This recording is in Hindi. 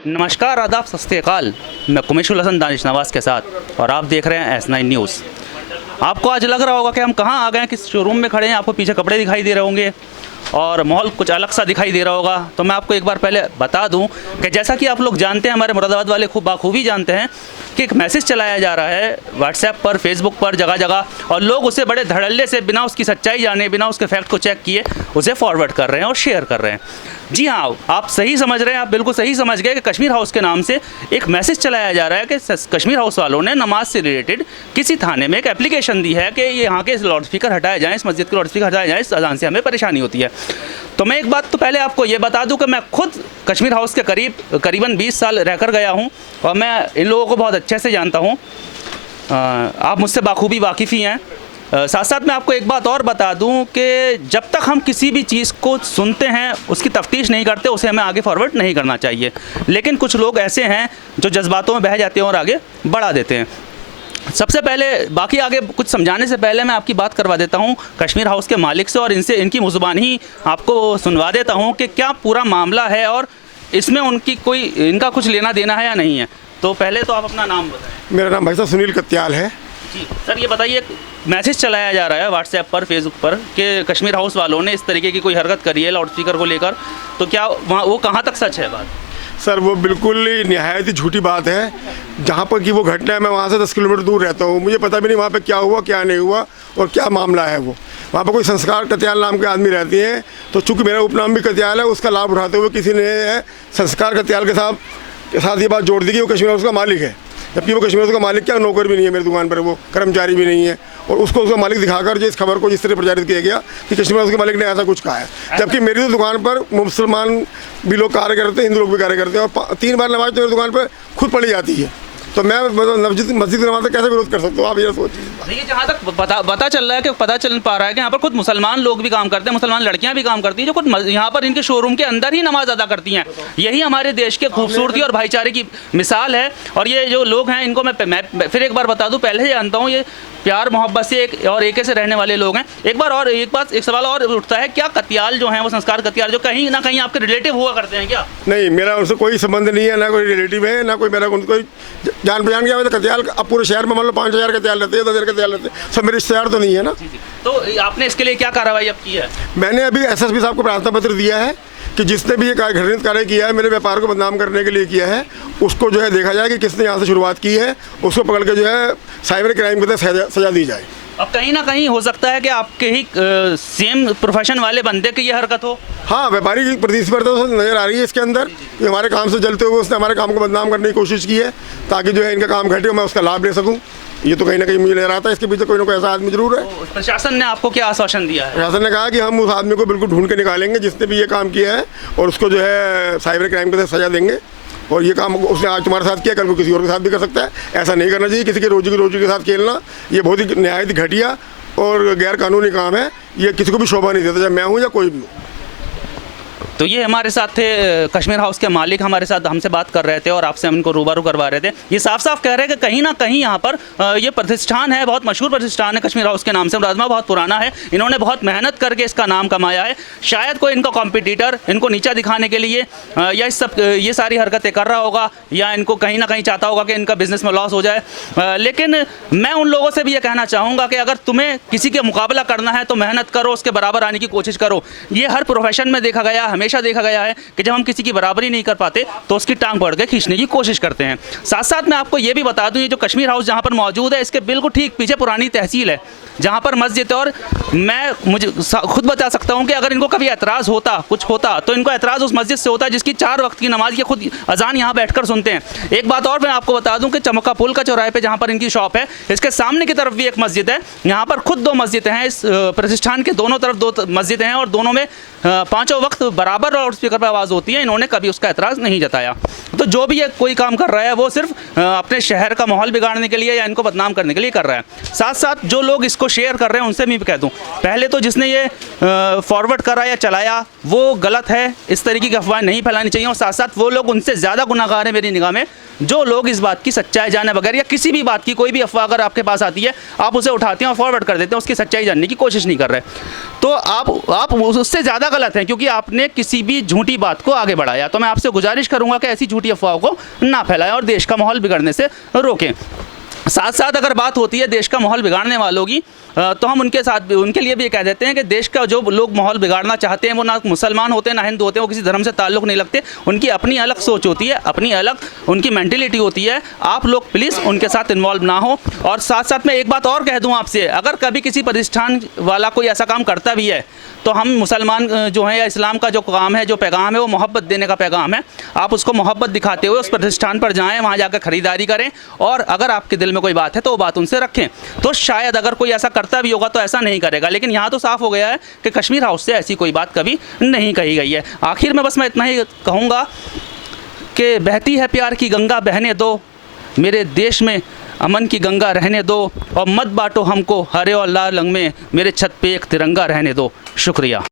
नमस्कार, आदाब, सत श्री अकाल। मैं कुमैशुल हसन दानिश नवाज़ के साथ और आप देख रहे हैं S9 न्यूज़। आपको आज लग रहा होगा कि हम कहाँ आ गए हैं, किस शोरूम में खड़े हैं। आपको पीछे कपड़े दिखाई दे रहे होंगे और माहौल कुछ अलग सा दिखाई दे रहा होगा। तो मैं आपको एक बार पहले बता दूं कि जैसा कि आप लोग जानते हैं, हमारे मुरादाबाद वाले खूब बाखूबी जानते हैं कि एक मैसेज चलाया जा रहा है व्हाट्सएप पर, फेसबुक पर, जगह जगह, और लोग उसे बड़े धड़ल्ले से, बिना उसकी सच्चाई जाने, बिना उसके फैक्ट को चेक किए, उसे फॉरवर्ड कर रहे हैं और शेयर कर रहे हैं। जी हाँ, आप सही समझ रहे हैं, आप बिल्कुल सही समझ गए कि कश्मीर हाउस के नाम से एक मैसेज चलाया जा रहा है कि कश्मीर हाउस वालों ने नमाज से रिलेटेड किसी थाने में एक एप्लीकेशन दी है कि ये यहाँ के लाउड स्पीकर हटाए जाएँ, इस मस्जिद के लाउड स्पीकर हटाए जाएँ, इस अजान से हमें परेशानी होती है। तो मैं एक बात तो पहले आपको ये बता दूं कि मैं खुद कश्मीर हाउस के करीबन 20 साल रहकर गया हूं और मैं इन लोगों को बहुत अच्छे से जानता हूं। आप मुझसे बाखूबी वाकिफ़ ही हैं। साथ साथ मैं आपको एक बात और बता दूं कि जब तक हम किसी भी चीज़ को सुनते हैं, उसकी तफ्तीश नहीं करते, उसे हमें आगे फॉरवर्ड नहीं करना चाहिए। लेकिन कुछ लोग ऐसे हैं जो जज्बातों में बह जाते हैं और आगे बढ़ा देते हैं। सबसे पहले, बाकी आगे कुछ समझाने से पहले मैं आपकी बात करवा देता हूं कश्मीर हाउस के मालिक से और इनसे, इनकी मुज़बानी आपको सुनवा देता हूं कि क्या पूरा मामला है और इसमें इनका कुछ लेना देना है या नहीं है। तो पहले तो आप अपना नाम बताएं। मेरा नाम भाई साहब सुनील कत्याल है। जी सर, ये बताइए, मैसेज चलाया जा रहा है व्हाट्सएप पर, फेसबुक पर कि कश्मीर हाउस वालों ने इस तरीके की कोई हरकत करी है लाउड स्पीकर को लेकर, तो क्या वो कहाँ तक सच है बात? सर, वो बिल्कुल ही निहायत ही झूठी बात है। जहाँ पर कि वो घटना है, मैं वहाँ से 10 किलोमीटर दूर रहता हूँ। मुझे पता भी नहीं वहाँ पे क्या हुआ, क्या नहीं हुआ और क्या मामला है। वो वहाँ पर कोई संस्कार कत्याल नाम के आदमी रहते हैं, तो चूँकि मेरा उपनाम भी कत्याल है, उसका लाभ उठाते हुए किसी ने संस्कार कत्याल के साथ ये बात जोड़ दी कि वो कश्मीर हाउस का मालिक है, जबकि वो कश्मीर हाउस का मालिक क्या, नौकर भी नहीं है मेरी दुकान पर, वो कर्मचारी भी नहीं है। और उसको उसका मालिक दिखाकर जो इस खबर को जिस तरह प्रचारित किया गया कि कश्मीर हाउस के मालिक ने ऐसा कुछ कहा है, जबकि मेरी तो दुकान पर मुसलमान भी लोग कार्य करते हैं, हिंदू लोग भी कार्य करते हैं और 3 बार नमाज तो मेरी दुकान पर खुद पढ़ी जाती है। तो मैं मस्जिद की नमाज का कैसे विरोध कर सकता हूँ, आप ये सोचिए। देखिए, जहाँ तक पता चल रहा है कि पता चल पा रहा है कि यहाँ पर खुद मुसलमान लोग भी काम करते हैं, मुसलमान लड़कियाँ भी काम करती हैं, जो खुद यहाँ पर इनके शोरूम के अंदर ही नमाज अदा करती हैं। यही हमारे देश के खूबसूरती और भाईचारे की मिसाल है। और ये जो लोग हैं, इनको मैं फिर एक बार बता दूँ, पहले ही जानता हूँ, ये प्यार मोहब्बत से एके से रहने वाले लोग हैं। एक सवाल और उठता है, क्या कत्याल जो हैं, वो संस्कार कत्याल जो कहीं ना कहीं आपके रिलेटिव हुआ करते हैं क्या? नहीं, मेरा उनसे कोई संबंध नहीं है, ना कोई रिलेटिव है, ना कोई मेरा कोई जान पहचान गया। तो कत्याल अब पूरे शहर में मान लो 5000 कत्याल रहते हैं, 10,000 कत्याल रहते हैं, सब मेरे रिश्तेदार तो नहीं है ना। तो आपने इसके लिए क्या कार्रवाई अब की है? मैंने अभी SSP साहब को प्रार्थना पत्र दिया है कि जिसने भी ये घृणित कार्य किया है, मेरे व्यापार को बदनाम करने के लिए किया है, उसको जो है देखा जाए कि किसने यहाँ से शुरुआत की है, उसको पकड़ के जो है साइबर क्राइम के तहत सजा दी जाए। अब कहीं ना कहीं हो सकता है कि आपके ही सेम प्रोफेशन वाले बंदे की ये हरकत हो। हाँ, व्यापारी की प्रतिस्पर्धा तो नज़र आ रही है इसके अंदर कि हमारे काम से जलते हुए उसने हमारे काम को बदनाम करने की कोशिश की है ताकि जो है इनका काम घटे और मैं उसका लाभ ले सकूँ। ये तो कहीं ना कहीं मुझे नजर आता है, इसके पीछे कोई ना कोई ऐसा आदमी जरूर है। तो प्रशासन ने आपको क्या आश्वासन दिया है? प्रशासन ने कहा कि हम उस आदमी को बिल्कुल ढूंढ के निकालेंगे जिसने भी ये काम किया है और उसको जो है साइबर क्राइम के तहत सजा देंगे। और ये काम उसने आज तुम्हारे साथ किया, कल को किसी और के साथ भी कर सकता है। ऐसा नहीं करना चाहिए, किसी के रोजी के साथ खेलना ये बहुत ही निहायत घटिया और गैर कानूनी काम है। ये किसी को भी शोभा नहीं देता, चाहे मैं हूँ या कोई भी हो। तो ये हमारे साथ थे कश्मीर हाउस के मालिक, हमारे साथ हमसे बात कर रहे थे और आपसे हम इनको रूबरू करवा रहे थे। ये साफ साफ कह रहे हैं कि कहीं ना कहीं यहाँ पर ये प्रतिष्ठान है, बहुत मशहूर प्रतिष्ठान है कश्मीर हाउस के नाम से, मुरादमा बहुत पुराना है, इन्होंने बहुत मेहनत करके इसका नाम कमाया है। शायद कोई इनका कॉम्पिटिटर इनको नीचा दिखाने के लिए या ये सारी हरकतें कर रहा होगा, या इनको कहीं ना कहीं चाहता होगा कि इनका बिजनेस में लॉस हो जाए। लेकिन मैं उन लोगों से भी ये कहना चाहूँगा कि अगर तुम्हें किसी के मुकाबला करना है तो मेहनत करो, उसके बराबर आने की कोशिश करो। ये हर प्रोफेशन में देखा गया, हमेशा देखा गया है कि जब हम किसी की बराबरी नहीं कर पाते तो उसकी टांग पकड़ के खींचने की कोशिश करते हैं। साथ साथ मैं आपको ये भी बता दूं, ये जो कश्मीर हाउस जहां पर मौजूद है, इसके बिल्कुल ठीक पीछे पुरानी तहसील है जहां पर मस्जिद है। और मुझे खुद बता सकता हूं कि अगर इनको कभी एतराज़ होता, कुछ होता, तो इनको एतराज़ उस मस्जिद से होता जिसकी 4 वक्त की नमाज ये खुद अजान यहाँ बैठकर सुनते हैं। एक बात और मैं आपको बता दूं कि चमक्का पुल का चौराहे पे जहाँ पर इनकी शॉप है, इसके सामने की तरफ भी एक मस्जिद है। यहाँ पर खुद 2 मस्जिदें हैं, इस प्रतिष्ठान के दोनों तरफ 2 मस्जिदें हैं और दोनों में 5 वक्त बराबर लाउड स्पीकर पर आवाज़ होती है। इन्होंने कभी उसका एतराज़ नहीं जताया। तो जो भी ये कोई काम कर रहा है वो सिर्फ अपने शहर का माहौल बिगाड़ने के लिए या इनको बदनाम करने के लिए कर रहा है। साथ साथ जो लोग इसको शेयर कर रहे हैं उनसे मैं भी कह दूं, पहले तो जिसने ये फॉरवर्ड करा या चलाया वो गलत है, इस तरीके की अफवाहें नहीं फैलानी चाहिए। और साथ साथ वो लोग उनसे ज़्यादा गुनाहगार हैं मेरी निगाह में जो लोग इस बात की सच्चाई जाने बगैर या किसी भी बात की कोई भी अफवाह अगर आपके पास आती है आप उसे उठाते हैं और फॉरवर्ड कर देते हैं, उसकी सच्चाई जानने की कोशिश नहीं कर रहे। तो आप उससे ज़्यादा गलत हैं, क्योंकि आपने किसी भी झूठी बात को आगे बढ़ाया। तो मैं आपसे गुजारिश करूंगा कि ऐसी झूठी अफवाहों को ना फैलाएं और देश का माहौल बिगड़ने से रोकें। साथ साथ अगर बात होती है देश का माहौल बिगाड़ने वालों की, तो हम उनके साथ भी, उनके लिए भी ये कह देते हैं कि देश का जो लोग माहौल बिगाड़ना चाहते हैं वो ना मुसलमान होते हैं ना हिंदू होते हैं, वो किसी धर्म से ताल्लुक़ नहीं लगते, उनकी अपनी अलग सोच होती है, अपनी अलग उनकी मेंटेलिटी होती है। आप लोग प्लीज़ उनके साथ इन्वॉल्व ना हो। और साथ साथ मैं एक बात और कह दूँ आपसे, अगर कभी किसी प्रतिष्ठान वाला कोई ऐसा काम करता भी है तो हम मुसलमान जो हैं या इस्लाम का जो काम है, जो पैगाम है, वो मोहब्बत देने का पैगाम है। आप उसको मोहब्बत दिखाते हुए उस प्रतिष्ठान पर जाएं, वहाँ जाकर ख़रीदारी करें और अगर आपके दिल में कोई बात है तो वो बात उनसे रखें। तो शायद अगर कोई ऐसा करता भी होगा तो ऐसा नहीं करेगा। लेकिन यहाँ तो साफ़ हो गया है कि कश्मीर हाउस से ऐसी कोई बात कभी नहीं कही गई है। आखिर में बस मैं इतना ही कहूँगा कि बहती है प्यार की गंगा बहने दो, मेरे देश में अमन की गंगा रहने दो और मत बांटो हमको हरे और लाल रंग में, मेरे छत पे एक तिरंगा रहने दो। शुक्रिया।